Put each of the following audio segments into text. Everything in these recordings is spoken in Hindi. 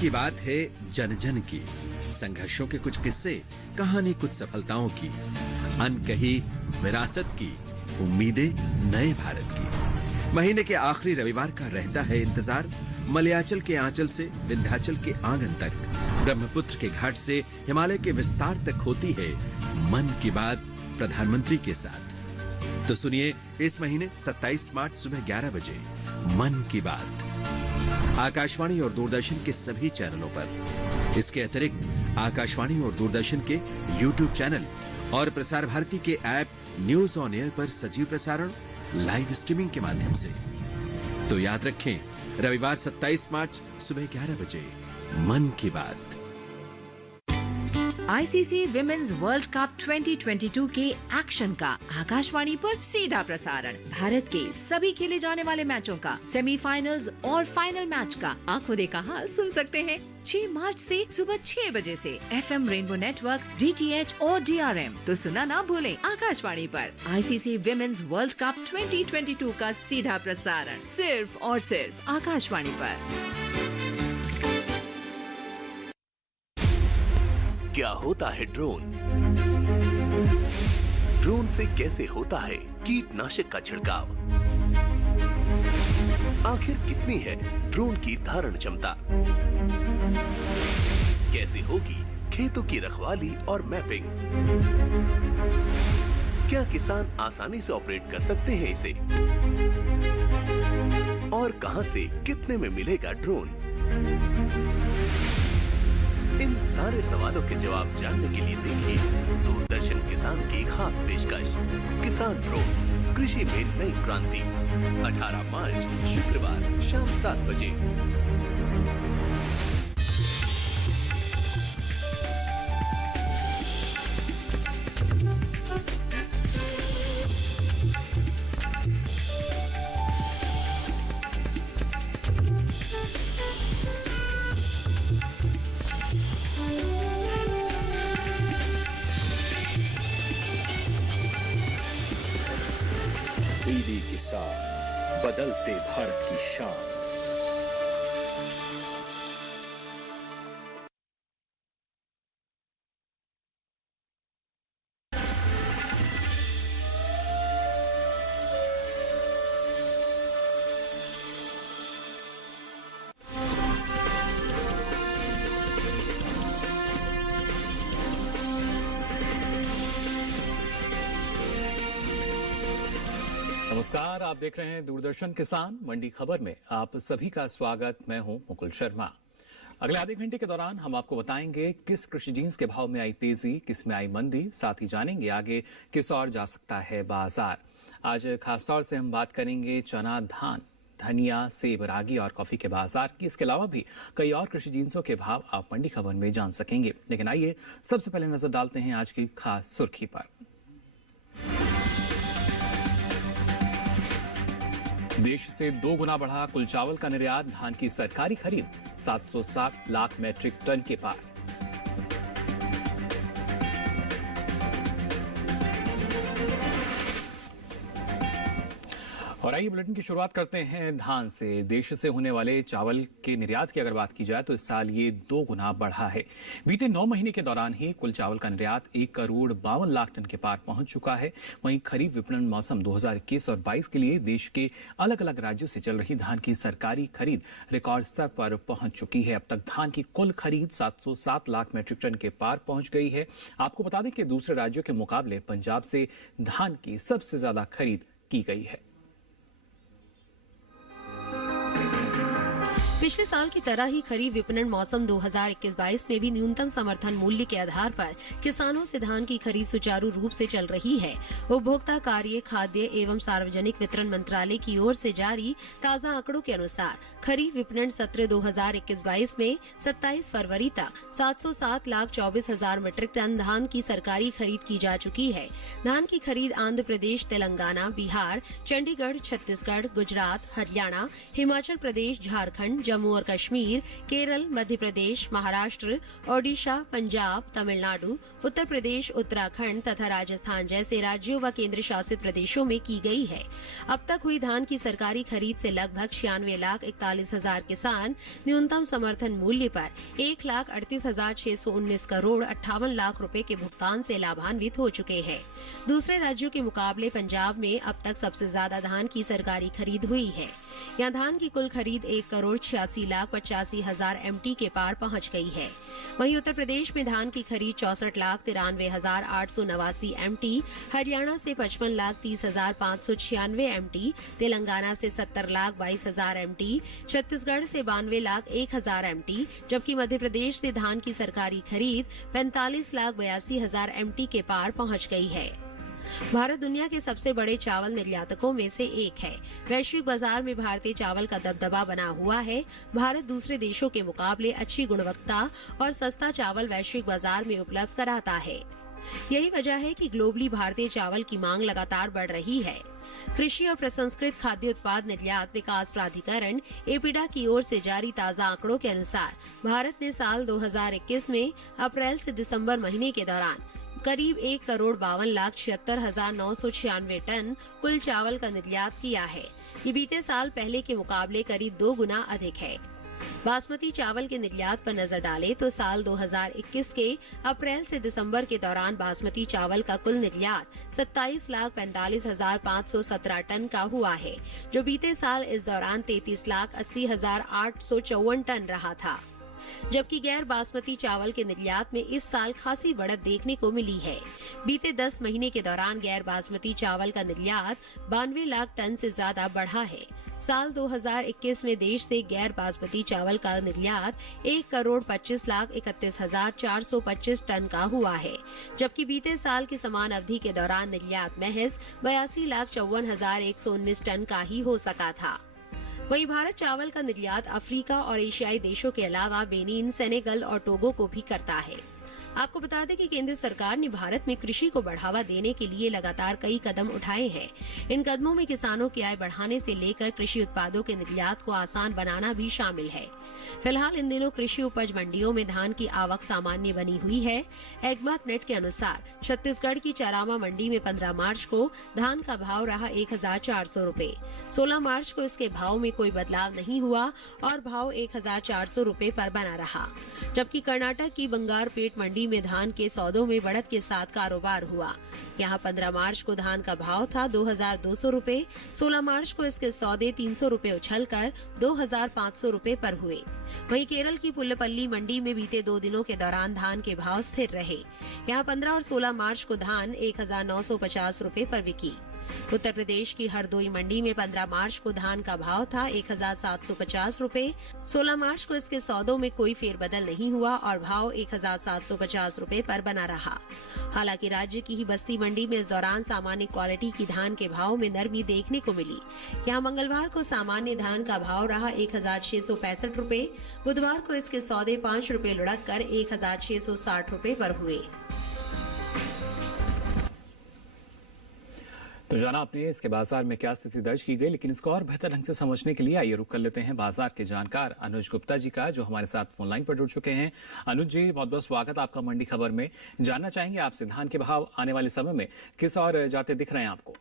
की बात है जन जन की, संघर्षों के कुछ किस्से, कहानी कुछ सफलताओं की, अनकही विरासत की, उम्मीदें नए भारत की। महीने के आखिरी रविवार का रहता है इंतजार। मलयाचल के आंचल से विंध्याचल के आंगन तक, ब्रह्मपुत्र के घाट से हिमालय के विस्तार तक होती है मन की बात प्रधानमंत्री के साथ। तो सुनिए इस महीने 27 मार्च सुबह 11 बजे मन की बात आकाशवाणी और दूरदर्शन के सभी चैनलों पर। इसके अतिरिक्त आकाशवाणी और दूरदर्शन के YouTube चैनल और प्रसार भारती के ऐप न्यूज ऑन एयर पर सजीव प्रसारण लाइव स्ट्रीमिंग के माध्यम से। तो याद रखें, रविवार 27 मार्च सुबह 11 बजे मन की बात। आईसीसी विमेन्स वर्ल्ड कप 2022 के एक्शन का आकाशवाणी पर सीधा प्रसारण। भारत के सभी खेले जाने वाले मैचों का, सेमीफाइनल्स और फाइनल मैच का आंखों देखा हाल सुन सकते हैं 6 मार्च से सुबह 6 बजे से FM रेनबो नेटवर्क, DTH और DRM। तो सुना ना भूलें आकाशवाणी पर आईसीसी विमेन्स वर्ल्ड कप 2022 का सीधा प्रसारण सिर्फ और सिर्फ आकाशवाणी पर। क्या होता है ड्रोन? ड्रोन से कैसे होता है कीटनाशक का छिड़काव? आखिर कितनी है ड्रोन की धारण क्षमता? कैसे होगी खेतों की रखवाली और मैपिंग? क्या किसान आसानी से ऑपरेट कर सकते हैं इसे? और कहां से कितने में मिलेगा ड्रोन? इन सारे सवालों के जवाब जानने के लिए देखिए दूरदर्शन किसान की खास पेशकश किसान प्रो, कृषि में नई क्रांति, 18 मार्च शुक्रवार शाम 7 बजे। किसान, बदलते भारत की शान। नमस्कार, आप देख रहे हैं दूरदर्शन किसान मंडी खबर में आप सभी का स्वागत। मैं हूं मुकुल शर्मा। अगले आधे घंटे के दौरान हम आपको बताएंगे किस कृषि जीन्स के भाव में आई तेजी, किस में आई मंदी, साथ ही जानेंगे आगे किस और जा सकता है बाजार। आज खासतौर से हम बात करेंगे चना, धान, धनिया, सेब, रागी और कॉफी के बाजार की। इसके अलावा भी कई और कृषि जीन्सों के भाव आप मंडी खबर में जान सकेंगे। लेकिन आइए सबसे पहले नजर डालते हैं आज की खास सुर्खी पर। देश से 2 गुना बढ़ा कुल चावल का निर्यात, धान की सरकारी खरीद 707 लाख मैट्रिक टन के पार। और आइए बुलेटिन की शुरुआत करते हैं धान से। देश से होने वाले चावल के निर्यात की अगर बात की जाए तो इस साल ये 2 गुना बढ़ा है। बीते 9 महीने के दौरान ही कुल चावल का निर्यात 1 करोड़ 52 लाख टन के पार पहुंच चुका है। वहीं खरीफ विपणन मौसम 2021 और 22 के लिए देश के अलग अलग राज्यों से चल रही धान की सरकारी खरीद रिकॉर्ड स्तर पर पहुंच चुकी है। अब तक धान की कुल खरीद 707 लाख मीट्रिक टन के पार पहुंच गई है। आपको बता दें कि दूसरे राज्यों के मुकाबले पंजाब से धान की सबसे ज्यादा खरीद की गई है। पिछले साल की तरह ही खरीफ विपणन मौसम 2021-22 में भी न्यूनतम समर्थन मूल्य के आधार पर किसानों से धान की खरीद सुचारू रूप से चल रही है। उपभोक्ता कार्य, खाद्य एवं सार्वजनिक वितरण मंत्रालय की ओर से जारी ताज़ा आंकड़ों के अनुसार खरीफ विपणन सत्र 2021-22 में 27 फरवरी तक 707 लाख 24 हजार मीट्रिक टन धान की सरकारी खरीद की जा चुकी है। धान की खरीद आंध्र प्रदेश, तेलंगाना, बिहार, चंडीगढ़, छत्तीसगढ़, गुजरात, हरियाणा, हिमाचल प्रदेश, झारखंड, जम्मू और कश्मीर, केरल, मध्य प्रदेश, महाराष्ट्र, ओडिशा, पंजाब, तमिलनाडु, उत्तर प्रदेश, उत्तराखंड तथा राजस्थान जैसे राज्यों व केंद्र शासित प्रदेशों में की गई है। अब तक हुई धान की सरकारी खरीद से लगभग 96,41,000 किसान न्यूनतम समर्थन मूल्य पर 1,38,619 करोड़ 58 लाख रुपए के भुगतान से लाभान्वित हो चुके हैं। दूसरे राज्यों के मुकाबले पंजाब में अब तक सबसे ज्यादा धान की सरकारी खरीद हुई है। यहाँ धान की कुल खरीद 1,86,85,000 MT के पार पहुंच गई है। वहीं उत्तर प्रदेश में धान की खरीद 64,93,889 MT, हरियाणा से 55,30,596 MT, तेलंगाना से 70,22,000 MT, छत्तीसगढ़ से 92,01,000 MT, जबकि मध्य प्रदेश से धान की सरकारी खरीद 45,82,000 MT के पार पहुंच गई है। भारत दुनिया के सबसे बड़े चावल निर्यातकों में से एक है। वैश्विक बाजार में भारतीय चावल का दबदबा बना हुआ है। भारत दूसरे देशों के मुकाबले अच्छी गुणवत्ता और सस्ता चावल वैश्विक बाजार में उपलब्ध कराता है। यही वजह है कि ग्लोबली भारतीय चावल की मांग लगातार बढ़ रही है। कृषि और प्रसंस्कृत खाद्य उत्पाद निर्यात विकास प्राधिकरण एपीडा की ओर से जारी ताजा आंकड़ों के अनुसार भारत ने साल 2021 में अप्रैल से दिसंबर महीने के दौरान करीब 1,52,76,996 टन कुल चावल का निर्यात किया है। ये बीते साल पहले के मुकाबले करीब 2 गुना अधिक है। बासमती चावल के निर्यात पर नजर डालें तो साल 2021 के अप्रैल से दिसंबर के दौरान बासमती चावल का कुल निर्यात 27,45,517 टन का हुआ है, जो बीते साल इस दौरान 33,80,854 टन रहा था। जबकि गैर बासमती चावल के निर्यात में इस साल खासी बढ़त देखने को मिली है। बीते 10 महीने के दौरान गैर बासमती चावल का निर्यात 92 लाख टन से ज्यादा बढ़ा है। साल 2021 में देश से गैर बासमती चावल का निर्यात 1,25,31,425 टन का हुआ है, जबकि बीते साल की समान अवधि के दौरान निर्यात महज 82,54,119 टन का ही हो सका था। वहीं भारत चावल का निर्यात अफ्रीका और एशियाई देशों के अलावा बेनिन, सेनेगल और टोगो को भी करता है। आपको बता दें कि केंद्र सरकार ने भारत में कृषि को बढ़ावा देने के लिए लगातार कई कदम उठाए हैं। इन कदमों में किसानों की आय बढ़ाने से लेकर कृषि उत्पादों के निर्यात को आसान बनाना भी शामिल है। फिलहाल इन दिनों कृषि उपज मंडियों में धान की आवक सामान्य बनी हुई है। एग्मार्क नेट के अनुसार छत्तीसगढ़ की चारामा मंडी में 15 मार्च को धान का भाव रहा 1,400 रूपए। 16 मार्च को इसके भाव में कोई बदलाव नहीं हुआ और भाव 1,400 रूपए पर बना रहा। जबकि कर्नाटक की बंगारपेट मंडी में धान के सौदों में बढ़त के साथ कारोबार हुआ। यहाँ 15 मार्च को धान का भाव था 2,200 रूपए। 16 मार्च को इसके सौदे 300 रूपए उछलकर 2,500 रूपए पर हुए। वहीं केरल की पुल्लपल्ली मंडी में बीते 2 दिनों के दौरान धान के भाव स्थिर रहे। यहाँ 15 और 16 मार्च को धान 1,950 रूपए पर बिकी। उत्तर प्रदेश की हरदोई मंडी में 15 मार्च को धान का भाव था 1,750 रूपए। 16 मार्च को इसके सौदों में कोई फेरबदल नहीं हुआ और भाव 1,750 रूपए पर बना रहा। हालांकि राज्य की ही बस्ती मंडी में इस दौरान सामान्य क्वालिटी की धान के भाव में नरमी देखने को मिली। यहां मंगलवार को सामान्य धान का भाव रहा 1,665 रूपए। बुधवार को इसके सौदे 5 रूपए लुढ़क कर 1,660 रूपए पर हुए। तो जाना आपने इसके बाजार में क्या स्थिति दर्ज की गई, लेकिन इसको और बेहतर ढंग से समझने के लिए आइए रुक कर लेते हैं बाजार के जानकार अनुज गुप्ता जी का, जो हमारे साथ फोन लाइन पर जुड़ चुके हैं। अनुज जी, बहुत बहुत स्वागत आपका मंडी खबर में। जानना चाहेंगे आपसे धान के भाव आने वाले समय में किस और जाते दिख रहे हैं आपको?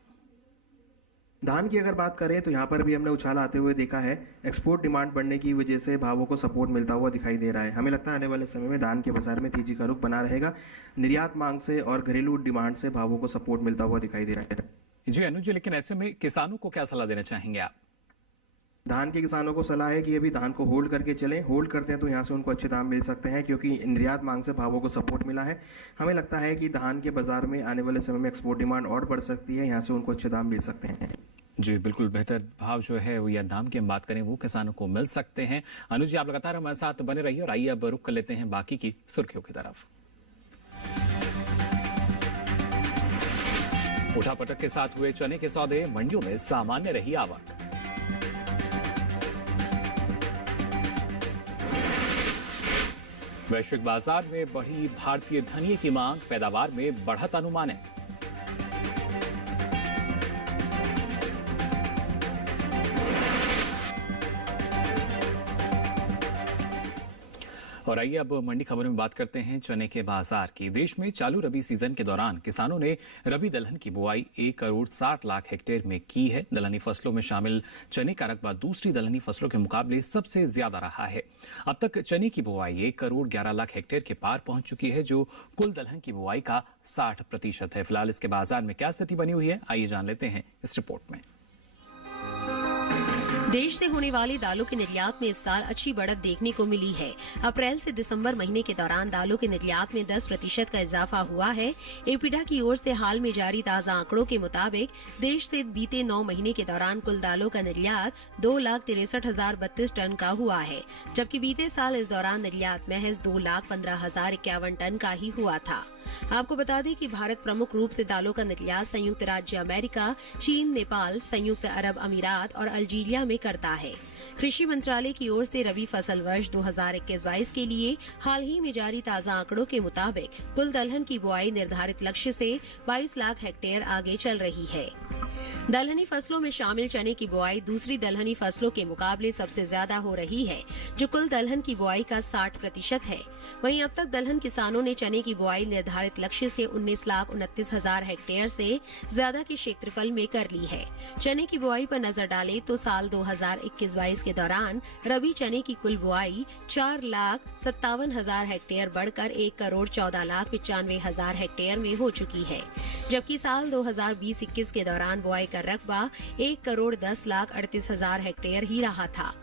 धान की अगर बात करें तो यहाँ पर भी हमने उछाल आते हुए देखा है। एक्सपोर्ट डिमांड बढ़ने की वजह से भावों को सपोर्ट मिलता हुआ दिखाई दे रहा है। हमें लगता है आने वाले समय में धान के बाजार में तेजी का रुख बना रहेगा। निर्यात मांग से और घरेलू डिमांड से भावों को सपोर्ट मिलता हुआ दिखाई दे रहा है। जी अनुज जी, लेकिन ऐसे में किसानों को क्या सलाह देना चाहेंगे आप? धान के किसानों को सलाह है कि अभी धान को होल्ड करके चलें। होल्ड करते हैं तो यहाँ से उनको अच्छे दाम मिल सकते हैं, क्योंकि निर्यात मांग से भावों को सपोर्ट मिला है। हमें लगता है कि धान के बाजार में आने वाले समय में एक्सपोर्ट डिमांड और बढ़ सकती है। यहाँ से उनको अच्छे दाम मिल सकते हैं। जी बिल्कुल, बेहतर भाव जो है वो या दाम की हम बात करें वो किसानों को मिल सकते हैं। अनुज जी, आप लगातार हमारे साथ बने रहिए और आइए अब रुक कर लेते हैं बाकी की सुर्खियों की तरफ। उठापटक के साथ हुए चने के सौदे, मंडियों में सामान्य रही आवक। वैश्विक बाजार में बढ़ी भारतीय धनिये की मांग, पैदावार में बढ़त अनुमान है। और आइए अब मंडी खबरों में बात करते हैं चने के बाजार की। देश में चालू रबी सीजन के दौरान किसानों ने रबी दलहन की बुआई 1 करोड़ 60 लाख हेक्टेयर में की है। दलहनी फसलों में शामिल चने का रकबा दूसरी दलहनी फसलों के मुकाबले सबसे ज्यादा रहा है। अब तक चने की बुआई 1 करोड़ 11 लाख हेक्टेयर के पार पहुंच चुकी है, जो कुल दलहन की बुआई का 60% है। फिलहाल इसके बाजार में क्या स्थिति बनी हुई है, आइए जान लेते हैं इस रिपोर्ट में। देश से होने वाली दालों के निर्यात में इस साल अच्छी बढ़त देखने को मिली है। अप्रैल से दिसंबर महीने के दौरान दालों के निर्यात में 10% का इजाफा हुआ है। एपीडा की ओर से हाल में जारी ताजा आंकड़ों के मुताबिक देश से बीते 9 महीने के दौरान कुल दालों का निर्यात 2,63,032 टन का हुआ है, जबकि बीते साल इस दौरान निर्यात महज 2,15,051 टन का ही हुआ था। आपको बता दें कि भारत प्रमुख रूप से दालों का निर्यात संयुक्त राज्य अमेरिका, चीन, नेपाल, संयुक्त अरब अमीरात और अल्जीरिया में करता है। कृषि मंत्रालय की ओर से रबी फसल वर्ष 2021-22 के लिए हाल ही में जारी ताजा आंकड़ों के मुताबिक कुल दलहन की बुआई निर्धारित लक्ष्य से 22 लाख हेक्टेयर आगे चल रही है। दलहनी फसलों में शामिल चने की बुआई दूसरी दलहनी फसलों के मुकाबले सबसे ज्यादा हो रही है, जो कुल दलहन की बुआई का 60% है। वहीं अब तक दलहन किसानों ने चने की बुआई निर्धारित लक्ष्य से 19,29,000 हेक्टेयर से ज्यादा के क्षेत्रफल में कर ली है। चने की बुआई पर नजर डालें तो साल 2021-22 के दौरान रबी चने की कुल बुआई 4,57,000 हेक्टेयर बढ़कर 1 करोड़ 14,95,000 हेक्टेयर में हो चुकी है, जबकि साल 2020-21 के दौरान बुआई का रकबा 1 करोड़ 10,38,000 हेक्टेयर ही रहा था।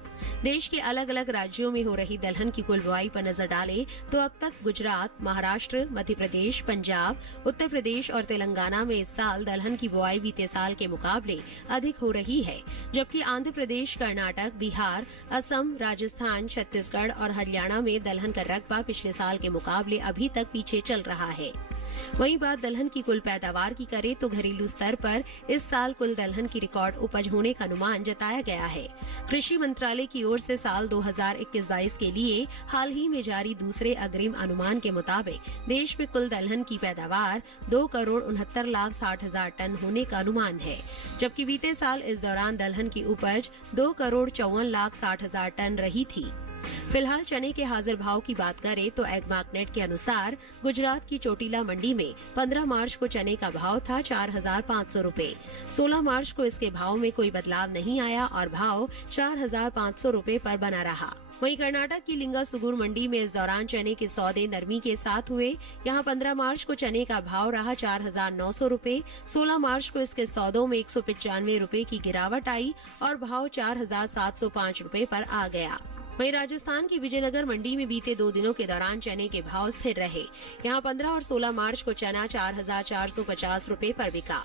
देश के अलग अलग राज्यों में हो रही दलहन की कुल बुआई पर नजर डालें तो अब तक गुजरात, महाराष्ट्र, मध्य प्रदेश, पंजाब, उत्तर प्रदेश और तेलंगाना में इस साल दलहन की बुआई बीते साल के मुकाबले अधिक हो रही है, जबकि आंध्र प्रदेश, कर्नाटक, बिहार, असम, राजस्थान, छत्तीसगढ़ और हरियाणा में दलहन का रकबा पिछले साल के मुकाबले अभी तक पीछे चल रहा है। वहीं बात दलहन की कुल पैदावार की करें तो घरेलू स्तर पर इस साल कुल दलहन की रिकॉर्ड उपज होने का अनुमान जताया गया है। कृषि मंत्रालय की ओर से साल 2021-22 के लिए हाल ही में जारी दूसरे अग्रिम अनुमान के मुताबिक देश में कुल दलहन की पैदावार 2 करोड़ 69,60,000 टन होने का अनुमान है, जबकि बीते साल इस दौरान दलहन की उपज 2 करोड़ 54,60,000 टन रही थी। फिलहाल चने के हाजिर भाव की बात करें तो एग्मार्कनेट के अनुसार गुजरात की चोटीला मंडी में 15 मार्च को चने का भाव था 4,500 रुपए। 16 मार्च को इसके भाव में कोई बदलाव नहीं आया और भाव 4,500 रुपए पर बना रहा। वहीं कर्नाटक की लिंगा सुगुर मंडी में इस दौरान चने के सौदे नरमी के साथ हुए। यहां 15 मार्च को चने का भाव रहा 4,900 रुपए। 16 मार्च को इसके सौदों में 195 रुपए की गिरावट आई और भाव 4,705 रुपए पर आ गया। वहीं राजस्थान की विजयनगर मंडी में बीते 2 दिनों के दौरान चने के भाव स्थिर रहे। यहां 15 और 16 मार्च को चना 4,450 रुपए पर बिका।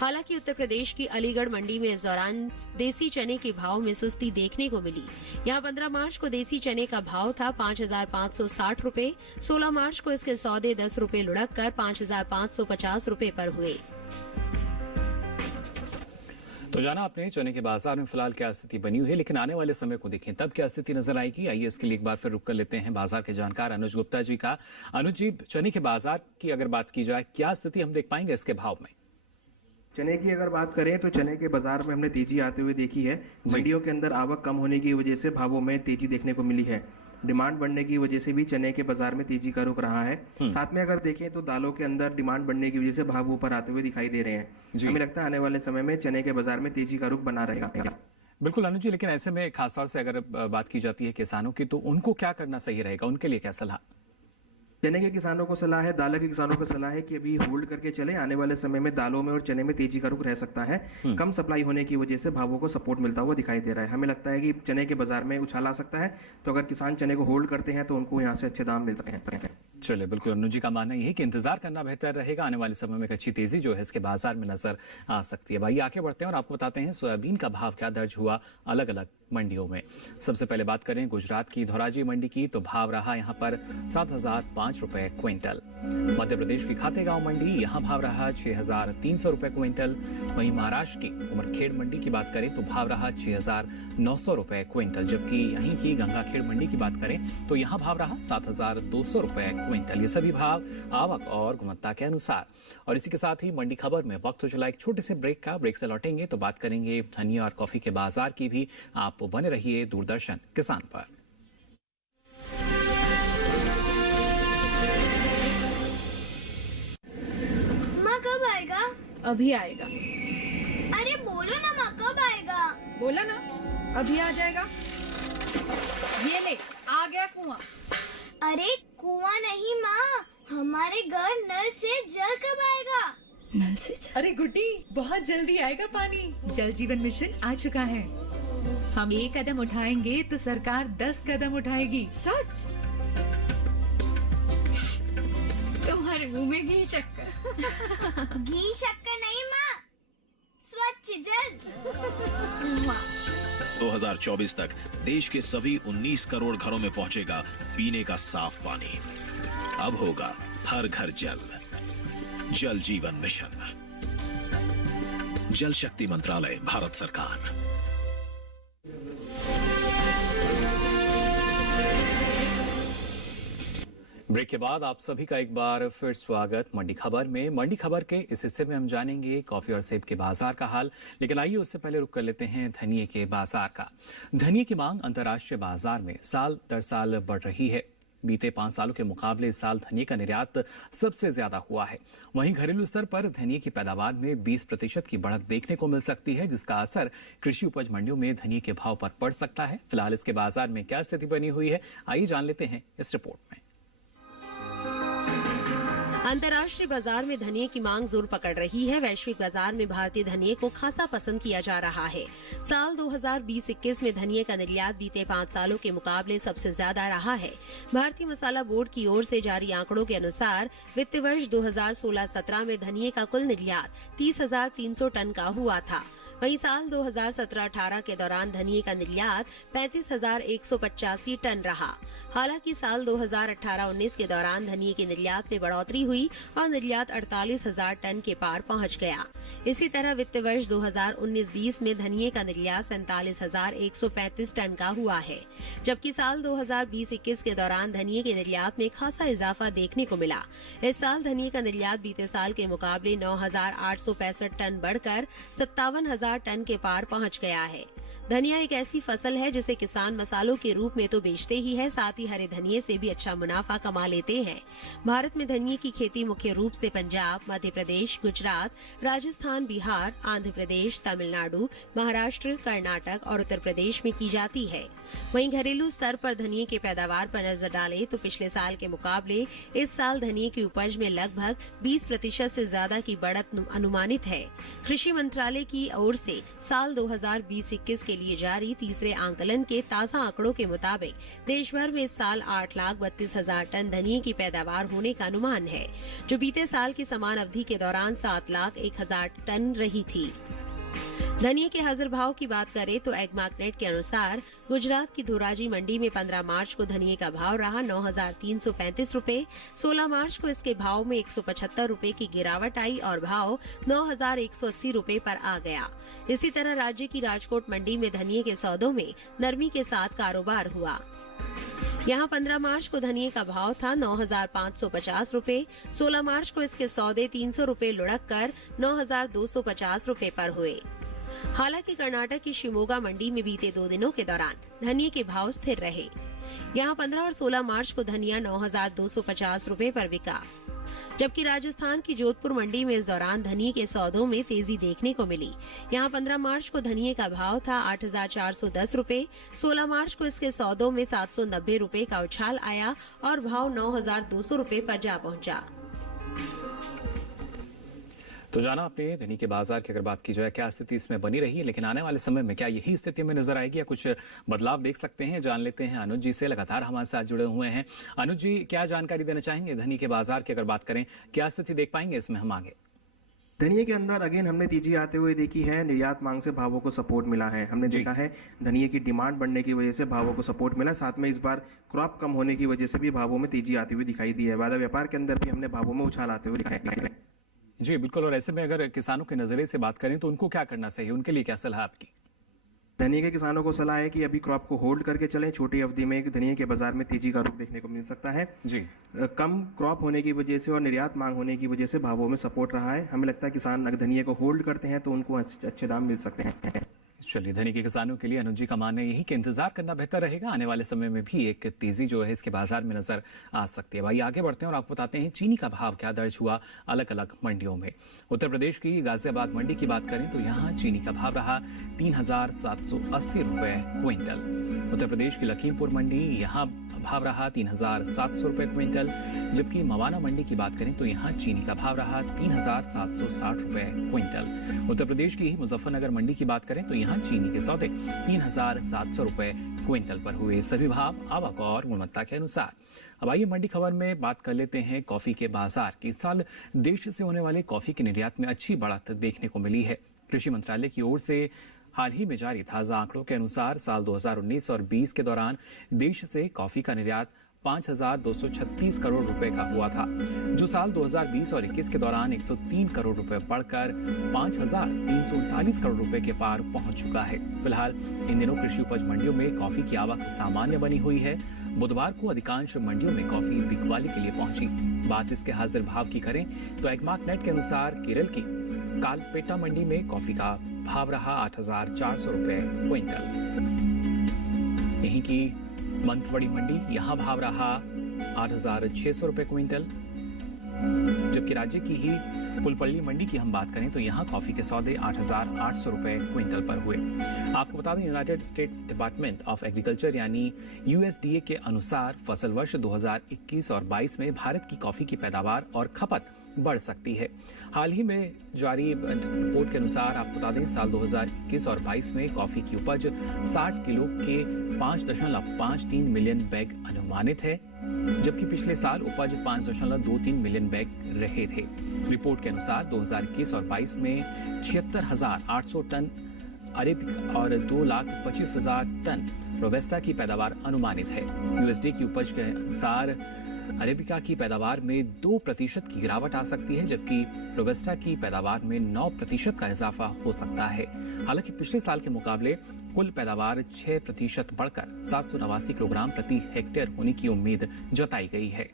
हालांकि उत्तर प्रदेश की अलीगढ़ मंडी में इस दौरान देसी चने के भाव में सुस्ती देखने को मिली। यहां 15 मार्च को देसी चने का भाव था 5,560 रुपए। 16 मार्च को इसके सौदे 10 रुपए लुढ़क कर 5,550 रुपए पर हुए। तो जाना आपने चने के बाजार में फिलहाल क्या स्थिति बनी हुई है, लेकिन आने वाले समय को देखें तब क्या स्थिति नजर आएगी। आइए इसके लिए एक बार फिर रुक कर लेते हैं बाजार के जानकार अनुज गुप्ता जी का। अनुज जी, चने के बाजार की अगर बात की जाए, क्या स्थिति हम देख पाएंगे इसके भाव में? चने की अगर बात करें तो चने के बाजार में हमने तेजी आते हुए देखी है। मंडियों के अंदर आवक कम होने की वजह से भावों में तेजी देखने को मिली है। डिमांड बढ़ने की वजह से भी चने के बाजार में तेजी का रुख रहा है। साथ में अगर देखें तो दालों के अंदर डिमांड बढ़ने की वजह से भाव ऊपर आते हुए दिखाई दे रहे हैं। हमें लगता है आने वाले समय में चने के बाजार में तेजी का रुख बना रहेगा। बिल्कुल अनुज जी, लेकिन ऐसे में खासतौर से अगर बात की जाती है किसानों की, तो उनको क्या करना सही रहेगा, उनके लिए क्या सलाह? चने के किसानों को सलाह है, दालों के किसानों को सलाह है कि अभी होल्ड करके चले। आने वाले समय में दालों में और चने में तेजी का रुख रह सकता है। कम सप्लाई होने की वजह से भावों को सपोर्ट मिलता हुआ दिखाई दे रहा है। हमें लगता है कि चने के बाजार में उछाल आ सकता है, तो अगर किसान चने को होल्ड करते हैं तो उनको यहाँ से अच्छे दाम मिल सकते हैं। चलिए, बिल्कुल अनुज जी का मानना यही कि इंतजार करना बेहतर रहेगा। आने वाले समय में एक अच्छी तेजी जो है इसके बाजार में नजर आ सकती है। भाई आगे बढ़ते हैं और आपको बताते हैं सोयाबीन का भाव क्या दर्ज हुआ अलग अलग मंडियों में। सबसे पहले बात करें गुजरात की धोराजी मंडी की, तो भाव रहा यहाँ पर 7,005 रुपए क्विंटल। मध्य प्रदेश की खातेगांव मंडी, यहाँ भाव रहा 6,300 रुपए क्विंटल। वहीं महाराष्ट्र की उमरखेड़ मंडी की बात करें तो भाव रहा 6,900 रुपए क्विंटल, जबकि यहीं की गंगाखेड़ मंडी की बात करें तो यहाँ भाव रहा 7,200 रुपए क्विंटल। ये सभी भाव आवक और गुणवत्ता के अनुसार। और इसी के साथ ही मंडी खबर में वक्त हो चला एक छोटे से ब्रेक का। ब्रेक से लौटेंगे तो बात करेंगे धनिया और कॉफी के बाजार की भी। आप बने रहिए दूरदर्शन किसान पर। अभी आएगा। अरे बोलो ना माँ, कब आएगा? बोला ना, अभी आ जाएगा। ये ले, आ गया कुआं। अरे कुआं नहीं माँ, हमारे घर नल से जल कब आएगा? नल से जल? अरे गुड्डी, बहुत जल्दी आएगा पानी। जल जीवन मिशन आ चुका है। हम 1 कदम उठाएंगे तो सरकार 10 कदम उठाएगी। सच? तुम्हारे मुंह में घी शक्कर। घी शक्कर नहीं माँ, स्वच्छ जल। 2024 तक देश के सभी 19 करोड़ घरों में पहुंचेगा पीने का साफ पानी। अब होगा हर घर जल। जल जीवन मिशन, जल शक्ति मंत्रालय, भारत सरकार। ब्रेक के बाद आप सभी का एक बार फिर स्वागत मंडी खबर में। मंडी खबर के इस हिस्से में हम जानेंगे कॉफी और सेब के बाजार का हाल, लेकिन आइए उससे पहले रुक कर लेते हैं धनिये के बाजार का। धनिये की मांग अंतर्राष्ट्रीय बाजार में साल दर साल बढ़ रही है। बीते 5 सालों के मुकाबले इस साल धनिये का निर्यात सबसे ज्यादा हुआ है। वहीं घरेलू स्तर पर धनिये की पैदावार में 20% की बढ़त देखने को मिल सकती है, जिसका असर कृषि उपज मंडियों में धनिये के भाव पर पड़ सकता है। फिलहाल इसके बाजार में क्या स्थिति बनी हुई है, आइए जान लेते हैं इस रिपोर्ट में। अंतर्राष्ट्रीय बाजार में धनिये की मांग जोर पकड़ रही है। वैश्विक बाजार में भारतीय धनिये को खासा पसंद किया जा रहा है। साल 2020-21 में धनिये का निर्यात बीते 5 सालों के मुकाबले सबसे ज्यादा रहा है। भारतीय मसाला बोर्ड की ओर से जारी आंकड़ों के अनुसार वित्त वर्ष 2016-17 में धनिये का कुल निर्यात 30,300 टन का हुआ था। वहीं साल 2017-18 के दौरान धनिये का निर्यात 35,185 टन रहा। हालांकि साल 2018-19 के दौरान धनिये के निर्यात में बढ़ोतरी हुई और निर्यात 48,000 टन के पार पहुंच गया। इसी तरह वित्त वर्ष 2019-20 में धनिये का निर्यात 47,135 टन का हुआ है, जबकि साल 2020-21 के दौरान धनिये के निर्यात में खासा इजाफा देखने को मिला। इस साल धनिये का निर्यात बीते साल के मुकाबले 9,865 टन बढ़कर 57,000 टन के पार पहुंच गया है। धनिया एक ऐसी फसल है जिसे किसान मसालों के रूप में तो बेचते ही है, साथ ही हरे धनिये से भी अच्छा मुनाफा कमा लेते हैं। भारत में धनिये की खेती मुख्य रूप से पंजाब, मध्य प्रदेश, गुजरात, राजस्थान, बिहार, आंध्र प्रदेश, तमिलनाडु, महाराष्ट्र, कर्नाटक और उत्तर प्रदेश में की जाती है। वहीं घरेलू स्तर पर धनिये की पैदावार पर नजर डालें तो पिछले साल के मुकाबले इस साल धनिये की उपज में लगभग 20% से ज्यादा की बढ़त अनुमानित है। कृषि मंत्रालय की ओर से साल 2020-21 के लिए जारी तीसरे आंकलन के ताजा आंकड़ों के मुताबिक देश भर में इस साल 8,32,000 टन धनिये की पैदावार होने का अनुमान है, जो बीते साल की समान अवधि के दौरान 7,01,000 टन रही थी। धनिये के हाजिर भाव की बात करें तो एग मार्केट के अनुसार गुजरात की धोराजी मंडी में 15 मार्च को धनिये का भाव रहा 9,335 रूपए। 16 मार्च को इसके भाव में 175 रूपए की गिरावट आई और भाव 9,180 रूपए पर आ गया। इसी तरह राज्य की राजकोट मंडी में धनिये के सौदों में नरमी के साथ कारोबार हुआ। यहाँ 15 मार्च को धनिये का भाव था 9,550 रूपए। 16 मार्च को इसके सौदे 300 रूपए लुढ़क कर 9,250 रूपए पर हुए। हालांकि कर्नाटक की शिमोगा मंडी में बीते 2 दिनों के दौरान धनिये के भाव स्थिर रहे। यहाँ 15 और 16 मार्च को धनिया 9,250 रूपए पर बिका, जबकि राजस्थान की जोधपुर मंडी में इस दौरान धनिये के सौदों में तेजी देखने को मिली। यहाँ 15 मार्च को धनिये का भाव था 8,410 रूपए। 16 मार्च को इसके सौदों में 790 रूपए का उछाल आया और भाव 9,200 रूपए पर जा पहुंचा। तो जाना आपने धनिये के बाजार की अगर बात की जाए क्या स्थिति इसमें बनी रही है, लेकिन आने वाले समय में क्या यही स्थिति में नजर आएगी या कुछ बदलाव देख सकते हैं, जान लेते हैं अनुज जी से। लगातार हमारे साथ जुड़े हुए हैं। अनुज जी, क्या जानकारी देना चाहेंगे धनिये के बाजार की अगर बात करें, क्या स्थिति देख पाएंगे इसमें हम आगे? धनिये के अंदर अगेन हमने तेजी आते हुए देखी है। निर्यात मांग से भावों को सपोर्ट मिला है। हमने देखा है धनिये की डिमांड बढ़ने की वजह से भावों को सपोर्ट मिला। साथ में इस बार क्रॉप कम होने की वजह से भी भावों में तेजी आती हुई दिखाई दी है। वादा व्यापार के अंदर भी हमने भावों में उछाल आते हुए दिखाई है। जी बिल्कुल। और ऐसे में अगर किसानों के नजरिए से बात करें तो उनको क्या करना चाहिए, उनके लिए क्या सलाह आपकी? धनिये के किसानों को सलाह है कि अभी क्रॉप को होल्ड करके चलें। छोटी अवधि में धनिये के बाजार में तेजी का रुख देखने को मिल सकता है। जी, कम क्रॉप होने की वजह से और निर्यात मांग होने की वजह से भावों में सपोर्ट रहा है। हमें लगता है किसान अगर धनिये को होल्ड करते हैं तो उनको अच्छे दाम मिल सकते हैं। चलिए, धनी के किसानों के लिए अनुज जी का मानना यही कि इंतजार करना बेहतर रहेगा। आने वाले समय में भी एक तेजी जो है इसके बाजार में नजर आ सकती है। भाई आगे बढ़ते हैं और आपको बताते हैं चीनी का भाव क्या दर्ज हुआ अलग अलग मंडियों में। उत्तर प्रदेश की गाजियाबाद मंडी की बात करें तो यहाँ चीनी का भाव रहा 3,780 रुपए क्विंटल। उत्तर प्रदेश की लखीमपुर मंडी यहाँ भाव रहा 3,700 रुपए क्विंटल, जबकि मवाना मंडी की बात करें तो यहाँ चीनी का भाव रहा 3,760 रुपए क्विंटल। उत्तर प्रदेश की मुजफ्फरनगर मंडी की बात करें तो यहाँ चीनी के सौदे 3,700 रुपए क्विंटल पर हुए। सभी भाव आवक और गुणवत्ता के अनुसार। अब आइए मंडी खबर में बात कर लेते हैं कॉफी के बाजार की। इस साल देश से होने वाले कॉफी के निर्यात में अच्छी बढ़त देखने को मिली है। कृषि मंत्रालय की ओर से हाल ही में जारी ताजा आंकड़ों के अनुसार साल 2019 और 20 के दौरान देश से कॉफी का निर्यात 5,236 करोड़ रुपए का हुआ था, जो साल 2020 और 21 के दौरान 103 करोड़ रुपए बढ़कर 5,339 करोड़ रुपए के पार पहुंच चुका है। फिलहाल इन दिनों कृषि उपज मंडियों में कॉफी की आवक सामान्य बनी हुई है। बुधवार को अधिकांश मंडियों में कॉफी बिकवाली के लिए पहुंची। बात इसके हाजिर भाव की करें तो एगमार्क नेट के अनुसार केरल की कालपेटा मंडी में कॉफी का भाव रहा 8,400 रुपए क्विंटल। यहीं की मंथवड़ी मंडी यहाँ भाव रहा 8,600 रुपए क्विंटल, जबकि राज्य की ही पुलपल्ली मंडी की हम बात करें तो यहाँ कॉफी के सौदे 8,800 रुपए क्विंटल पर हुए। आपको बता दें United states department of agriculture यानी USDA के अनुसार फसल वर्ष 2021 और 22 में भारत की कॉफी की पैदावार और खपत बढ़ सकती है। हाल ही में जारी रिपोर्ट के अनुसार आपको बता दें साल 2021 और 22 में कॉफी की उपज 60 किलो के 5.53 मिलियन बैग अनुमानित है, जबकि पिछले साल उपज 5.23 मिलियन बैग रहे थे। रिपोर्ट के अनुसार 2021 और 22 में 76,800 टन अरेबिका और 2,25,000 टन रोबस्टा की पैदावार अनुमानित है। USDA की उपज के अनुसार अरेबिका की पैदावार में 2% की गिरावट आ सकती है, जबकि रोबस्टा की पैदावार में 9% का इजाफा हो सकता है। हालांकि पिछले साल के मुकाबले कुल पैदावार 6% बढ़कर 789 किलोग्राम प्रति हेक्टेयर होने की उम्मीद जताई गई है।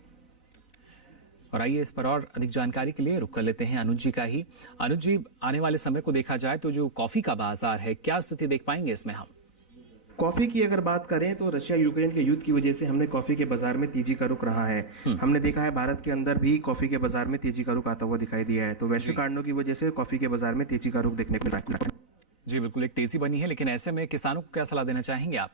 और आइए इस पर और अधिक जानकारी के लिए रुक कर लेते हैं अनुज जी का ही। अनुज जी, आने वाले समय को देखा जाए तो जो कॉफी का बाजार है, क्या स्थिति देख पाएंगे इसमें हम? कॉफी की अगर बात करें तो रशिया यूक्रेन के युद्ध की वजह से हमने कॉफी के बाजार में तेजी का रुख रहा है। हमने देखा है भारत के अंदर भी कॉफी के बाजार में तेजी का रुख आता हुआ दिखाई दिया है। तो वैश्विक कारणों की वजह से कॉफी के बाजार में तेजी का रुख देखने को मिला है। जी बिल्कुल, एक तेजी बनी है, लेकिन ऐसे में किसानों को क्या सलाह देना चाहेंगे आप?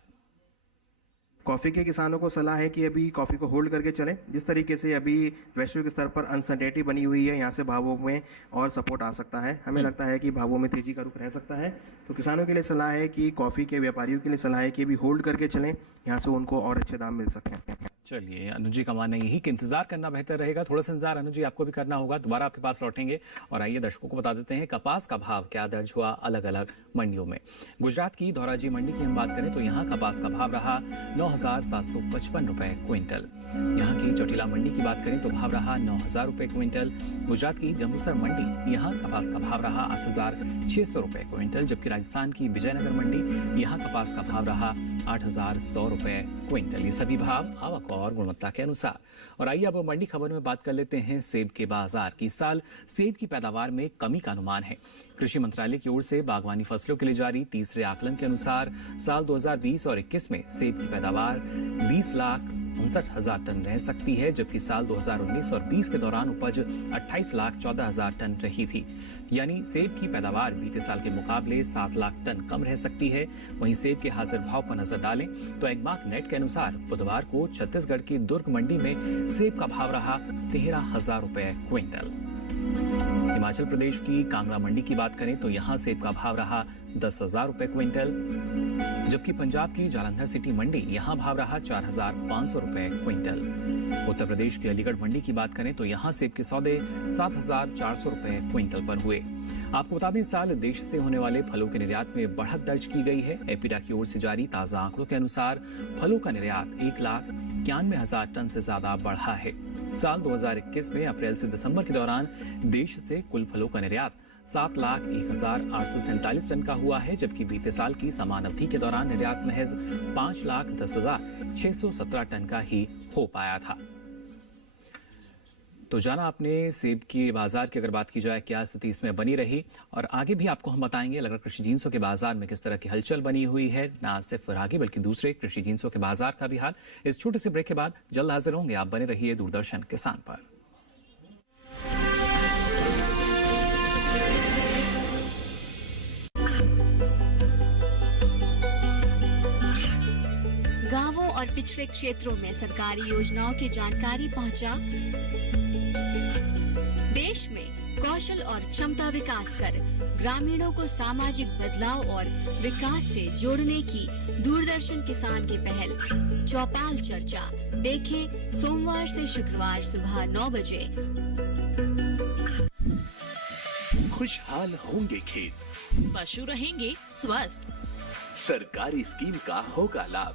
कॉफी के किसानों को सलाह है कि अभी कॉफी को होल्ड करके चलें। जिस तरीके से अभी वैश्विक स्तर पर अनसर्टेनिटी बनी हुई है, यहाँ से भावों में और सपोर्ट आ सकता है। हमें लगता है कि भावों में तेजी का रुख रह सकता है। तो किसानों के लिए सलाह है कि कॉफी के व्यापारियों के लिए सलाह है कि अभी होल्ड करके चलें, यहाँ से उनको और अच्छे दाम मिल सकें। चलिए, अनुज जी का मानना यही कि इंतजार करना बेहतर रहेगा। थोड़ा सा इंतजार अनुज जी आपको भी करना होगा। दोबारा आपके पास लौटेंगे और आइए दर्शकों को बता देते हैं कपास का भाव क्या दर्ज हुआ अलग अलग मंडियों में। गुजरात की धौराजी मंडी की हम बात करें तो यहाँ कपास का भाव रहा 9,755 रुपए क्विंटल। यहाँ की चौटीला मंडी की बात करें तो भाव रहा 9,000 रुपए क्विंटल। गुजरात की जम्बूसर मंडी यहाँ कपास का भाव रहा 8,600 रुपए क्विंटल, जबकि राजस्थान की विजयनगर मंडी यहाँ कपास का भाव रहा 8,100 रुपए क्विंटल। ये सभी भाव आवक और गुणवत्ता के अनुसार। और आइए अब मंडी खबर में बात कर लेते हैं सेब के बाजार की। इस साल सेब की पैदावार में कमी का अनुमान है। कृषि मंत्रालय की ओर से बागवानी फसलों के लिए जारी तीसरे आकलन के अनुसार साल 2020 और 21 में सेब की पैदावार 20,59,000 टन रह सकती है, जबकि साल 2019 और 20 के दौरान उपज 28,14,000 टन रही थी। यानी सेब की पैदावार बीते साल के मुकाबले 7 लाख टन कम रह सकती है। वहीं सेब के हाजिर भाव पर नजर डालें तो एगमार्क नेट के अनुसार बुधवार को छत्तीसगढ़ की दुर्ग मंडी में सेब का भाव रहा 13,000 रुपए क्विंटल। हिमाचल प्रदेश की कांगड़ा मंडी की बात करें तो यहाँ सेब का भाव रहा 10,000 रुपए क्विंटल, जबकि पंजाब की जालंधर सिटी मंडी यहाँ भाव रहा 4,500 रुपए क्विंटल। उत्तर प्रदेश की अलीगढ़ मंडी की बात करें तो यहाँ सेब के सौदे 7,400 रुपए क्विंटल पर हुए। आपको बता दें इस साल देश से होने वाले फलों के निर्यात में बढ़त दर्ज की गई है। एपीडा की ओर से जारी ताजा आंकड़ों के अनुसार फलों का निर्यात 1,91,000 टन से ज्यादा बढ़ा है। साल 2021 में अप्रैल से दिसंबर के दौरान देश से कुल फलों का निर्यात 7,01,847 टन का हुआ है, जबकि बीते साल की समान अवधि के दौरान निर्यात महज 5,10,617 टन का ही हो पाया था। तो जाना आपने सेब की बाजार की अगर बात की जाए क्या स्थिति इसमें बनी रही, और आगे भी आपको हम बताएंगे अलग अलग कृषि जिंसों के बाजार में किस तरह की हलचल बनी हुई है, ना सिर्फ रागी बल्कि दूसरे कृषि जिंसों के बाजार का भी हाल। इस छोटे से ब्रेक के बाद जल्द हाजिर होंगे। आप बने रहिए दूरदर्शन किसान पर। गांवों और पिछड़े क्षेत्रों में सरकारी योजनाओं की जानकारी पहुंचा। देश में कौशल और क्षमता विकास कर ग्रामीणों को सामाजिक बदलाव और विकास से जोड़ने की दूरदर्शन किसान की पहल चौपाल चर्चा देखें सोमवार से शुक्रवार सुबह 9 बजे। खुशहाल होंगे खेत, पशु रहेंगे स्वस्थ, सरकारी स्कीम का होगा लाभ,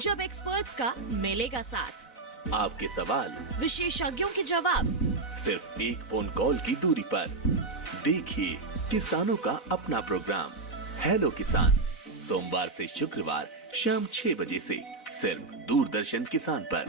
जब एक्सपर्ट्स का मिलेगा साथ, आपके सवाल विशेषज्ञों के जवाब, सिर्फ एक फोन कॉल की दूरी पर। देखिए किसानों का अपना प्रोग्राम हेलो किसान, सोमवार से शुक्रवार शाम 6 बजे से सिर्फ दूरदर्शन किसान पर।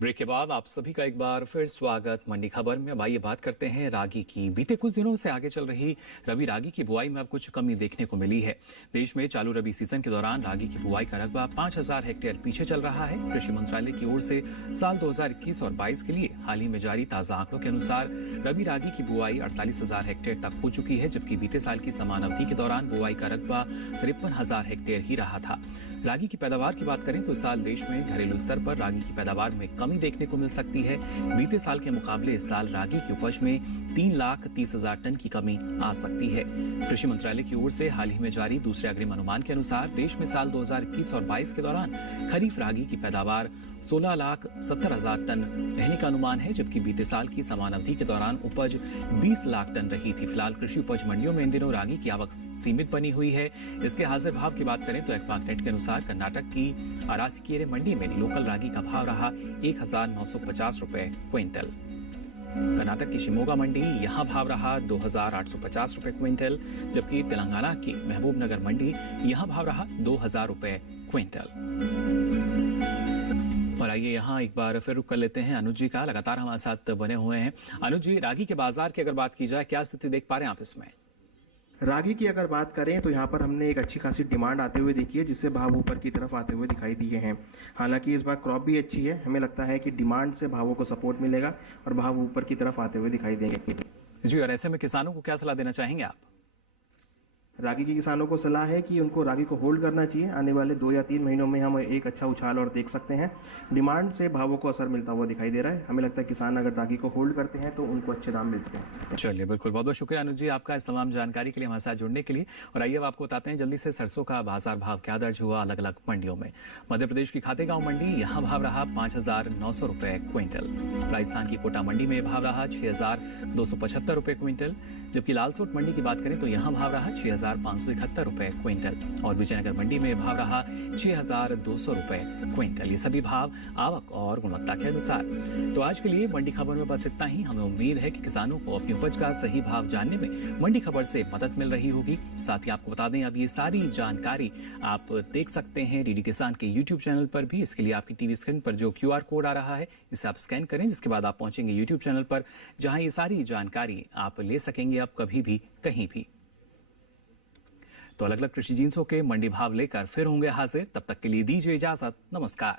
ब्रेक के बाद आप सभी का एक बार फिर स्वागत। मंडी खबर में अब आइए बात करते हैं रागी की। बीते कुछ दिनों से आगे चल रही रबी रागी की बुआई में अब कुछ कमी देखने को मिली है। देश में चालू रबी सीजन के दौरान रागी की बुआई का रकबा 5000 हेक्टेयर पीछे चल रहा है। कृषि मंत्रालय की ओर से साल 2021 और 22 के लिए हाल ही में जारी ताजा आंकड़ों के अनुसार रबी रागी की बुआई 48,000 हेक्टेयर तक हो चुकी है, जबकि बीते साल की समान अवधि के दौरान बुआई का रकबा 53,000 हेक्टेयर ही रहा था। रागी की पैदावार की बात करें तो इस साल देश में घरेलू स्तर पर रागी की पैदावार में कमी देखने को मिल सकती है। बीते साल के मुकाबले इस साल रागी की उपज में 3,30,000 टन की कमी आ सकती है। कृषि मंत्रालय की ओर से हाल ही में जारी दूसरे अग्रिम अनुमान के अनुसार देश में साल 2021 और 22 के दौरान खरीफ रागी की पैदावार 16,70,000 टन रहने का अनुमान है, जबकि बीते साल की समान अवधि के दौरान उपज 20 लाख टन रही थी। फिलहाल कृषि उपज मंडियों में इन दिनों रागी की आवक सीमित बनी हुई है। इसके हाजिर भाव की बात करें तो एक्मार्कनेट के अनुसार कर्नाटक की अरासीकेरे मंडी में लोकल रागी का भाव रहा 1,950 रुपए क्विंटल। कर्नाटक की शिमोगा मंडी यहां भाव रहा 2,850 रुपए क्विंटल, जबकि तेलंगाना की महबूब नगर मंडी यहां भाव रहा 2,000 रुपए क्विंटल। और आइए यहाँ एक बार फिर रुक कर लेते हैं अनुज जी का, लगातार हमारे साथ बने हुए हैं। अनुज जी, रागी के बाजार की अगर बात की जाए क्या स्थिति देख पा रहे हैं आप इसमें? रागी की अगर बात करें तो यहाँ पर हमने एक अच्छी खासी डिमांड आते हुए देखी है, जिससे भाव ऊपर की तरफ आते हुए दिखाई दिए हैं। हालांकि इस बार क्रॉप भी अच्छी है, हमें लगता है कि डिमांड से भावों को सपोर्ट मिलेगा और भाव ऊपर की तरफ आते हुए दिखाई देंगे। जी, और ऐसे में किसानों को क्या सलाह देना चाहेंगे आप? रागी के किसानों को सलाह है कि उनको रागी को होल्ड करना चाहिए। आने वाले 2 या 3 महीनों में हम एक अच्छा उछाल और देख सकते हैं। डिमांड से भावों को असर मिलता हुआ दिखाई दे रहा है। हमें लगता है किसान अगर रागी को होल्ड करते हैं तो उनको अच्छे दाम मिल सकते हैं। चलिए, बिल्कुल, बहुत बहुत शुक्रिया अनुज जी आपका इस तमाम जानकारी के लिए, हमारे साथ जुड़ने के लिए। और आइए अब आपको बताते हैं जल्दी से सरसों का बाजार भाव क्या दर्ज हुआ अलग अलग मंडियों में। मध्य प्रदेश की खातेगांव मंडी यहाँ भाव रहा 5,900 रुपए क्विंटल। राजस्थान की कोटा मंडी में भाव रहा 6,275 रुपए क्विंटल, जबकि लालसोट मंडी की बात करें तो यहाँ भाव रहा 6,571 रुपए क्विंटल। और विजयनगर मंडी में भाव रहा 6,200 रुपए क्विंटल। ये सभी भाव आवक और गुणवत्ता के अनुसार। तो आज के लिए मंडी खबर में बस इतना ही। हमें उम्मीद है कि किसानों को अपनी उपज का सही भाव जानने में मंडी खबर से मदद मिल रही होगी। साथ ही आपको बता दें अब ये सारी जानकारी आप देख सकते हैं डीडी किसान के यूट्यूब चैनल पर भी। इसके लिए आपकी टीवी स्क्रीन पर जो QR कोड आ रहा है इसे आप स्कैन करें, जिसके बाद आप पहुंचेंगे यूट्यूब चैनल पर, जहां ये सारी जानकारी आप ले सकेंगे अब कभी भी कहीं भी। तो अलग अलग कृषि जिंसों के मंडी भाव लेकर फिर होंगे हाजिर। तब तक के लिए दीजिए इजाजत। नमस्कार।